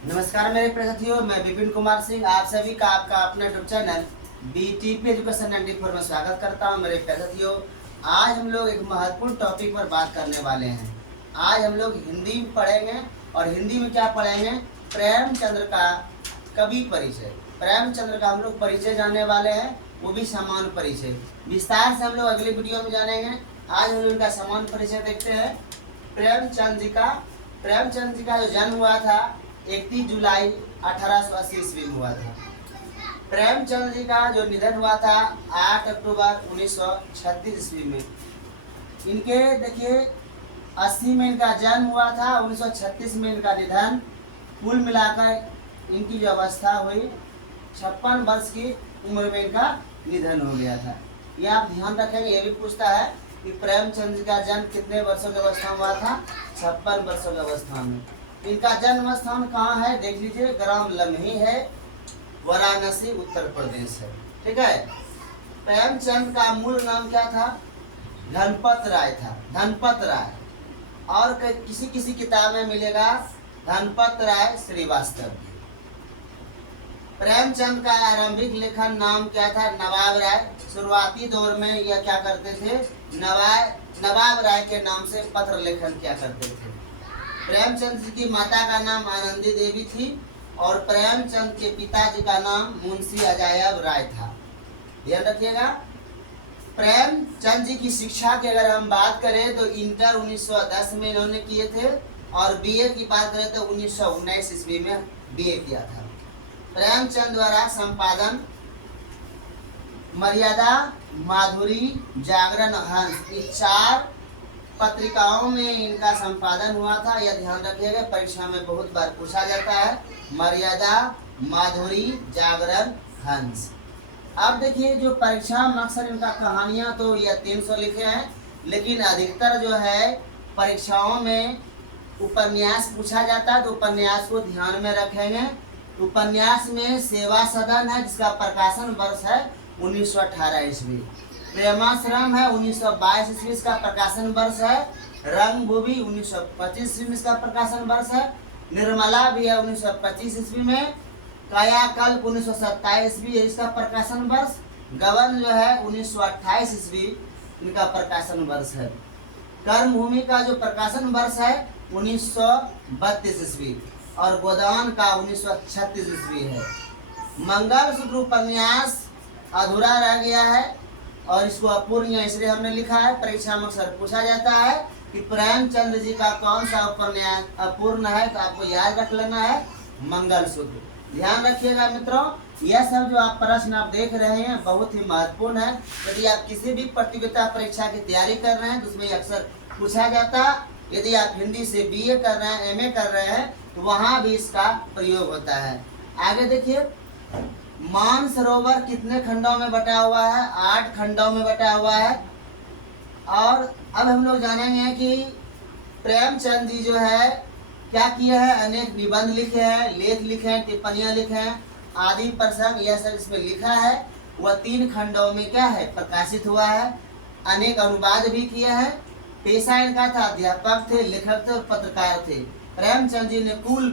नमस्कार मेरे प्रिय साथियों, मैं विपिन कुमार सिंह आप सभी का आपका अपना यूट्यूब चैनल बीटीपी एजुकेशन 94 में स्वागत करता हूं। मेरे प्रिय साथियों, आज हम लोग एक महत्वपूर्ण टॉपिक पर बात करने वाले हैं। आज हम लोग हिंदी पढ़ेंगे और हिंदी में क्या पढ़ेंगे, प्रेमचंद्र का कवि परिचय। प्रेमचंद्र का हम लोग परिचय जानने वाले हैं, वो भी सामान्य परिचय। विस्तार से हम लोग अगले वीडियो में जानेंगे। आज हम लोग इनका सामान्य परिचय देखते हैं। प्रेमचंद जी का जो जन्म हुआ था 31 जुलाई 1880 ईस्वी में हुआ था। प्रेमचंद जी का जो निधन हुआ था 8 अक्टूबर 1936 ईस्वी में। इनके देखिए 80 में इनका जन्म हुआ था, 1936 में इनका निधन। कुल मिलाकर इनकी जो अवस्था हुई 56 वर्ष की उम्र में इनका निधन हो गया था। ये आप ध्यान रखेंगे। ये भी पूछता है कि प्रेमचंद जी का जन्म कितने वर्षों की अवस्था में हुआ था, 56 वर्षों की अवस्था में। इनका जन्म स्थान कहाँ है देख लीजिए, ग्राम लम्ही है, वाराणसी उत्तर प्रदेश है। ठीक है। प्रेमचंद का मूल नाम क्या था, धनपत राय था, धनपत राय। और किसी किताब में मिलेगा धनपत राय श्रीवास्तव। प्रेमचंद का आरंभिक लेखन नाम क्या था, नवाब राय। शुरुआती दौर में यह क्या करते थे, नवाब राय के नाम से पत्र लेखन क्या करते थे। प्रेमचंद जी की माता का नाम आनंदी देवी थी और प्रेमचंद के पिताजी का नाम मुंशी अजायब राय था। ध्यान रखिएगा। प्रेमचंद जी की शिक्षा की अगर हम बात करें तो इंटर 1910 में इन्होंने किए थे और बीए की बात करें तो 1919 ईस्वी में बीए किया था। प्रेमचंद द्वारा संपादन मर्यादा, माधुरी, जागरण, हंस, ये 4 पत्रिकाओं में इनका संपादन हुआ था। यह ध्यान रखिएगा, परीक्षा में बहुत बार पूछा जाता है। मर्यादा, माधुरी, जागरण, हंस। अब देखिए जो परीक्षा में अक्सर इनका कहानियां तो यह 300 लिखे हैं, लेकिन अधिकतर जो है परीक्षाओं में उपन्यास पूछा जाता है, तो उपन्यास को ध्यान में रखेंगे। उपन्यास में सेवा सदन है जिसका प्रकाशन वर्ष है 1918 ईस्वी। प्रेमाश्रम है 1922 ईस्वी का प्रकाशन वर्ष है। रंगभूमि 1925 ईस्वी का प्रकाशन वर्ष है। निर्मला भी है 1925 ईस्वी में। कायाकल्प 1927 ईस्वी इसका प्रकाशन वर्ष। गबन जो है 1928 ईस्वी इनका प्रकाशन वर्ष है। कर्मभूमि का जो प्रकाशन वर्ष है 1932 ईस्वी और गोदान का 1936 ईस्वी है। मंगलसूत्र उपन्यास अधूरा रह गया है और इसको अपूर्ण इसलिए हमने लिखा है। परीक्षा में अक्सर पूछा जाता है कि प्रेमचंद जी का कौन सा उपन्यास अपूर्ण है, तो आपको याद रख लेना है मंगलसूत्र। ध्यान रखिएगा मित्रों, यह सब जो आप प्रश्न आप देख रहे हैं बहुत ही महत्वपूर्ण है। यदि आप किसी भी प्रतियोगिता परीक्षा की तैयारी कर रहे हैं तो उसमें अक्सर पूछा जाता है। यदि आप हिंदी से बीए कर रहे हैं, एमए कर रहे हैं, तो वहाँ भी इसका प्रयोग होता है। आगे देखिए, मानसरोवर कितने खंडों में बटा हुआ है, 8 खंडों में बटा हुआ है। और अब हम लोग जानेंगे कि प्रेमचंद जी जो है क्या किए हैं, अनेक निबंध लिखे हैं, लेख लिखे हैं, टिप्पणियां लिखे हैं, आदि प्रसंग, यह सब इसमें लिखा है। वह 3 खंडों में क्या है प्रकाशित हुआ है। अनेक अनुवाद भी किए हैं। पेशा इनका था अध्यापक थे, लेखक थे और पत्रकार थे। प्रेमचंद जी ने कुल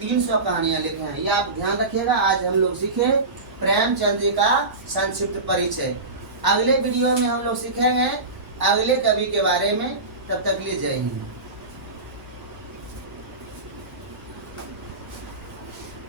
300 कहानियां लिखे हैं। यह आप ध्यान रखिएगा। आज हम लोग सीखे प्रेमचंद जी का संक्षिप्त परिचय। अगले वीडियो में हम लोग सीखेंगे अगले कवि के बारे में। तब तक लिए जय हिंद।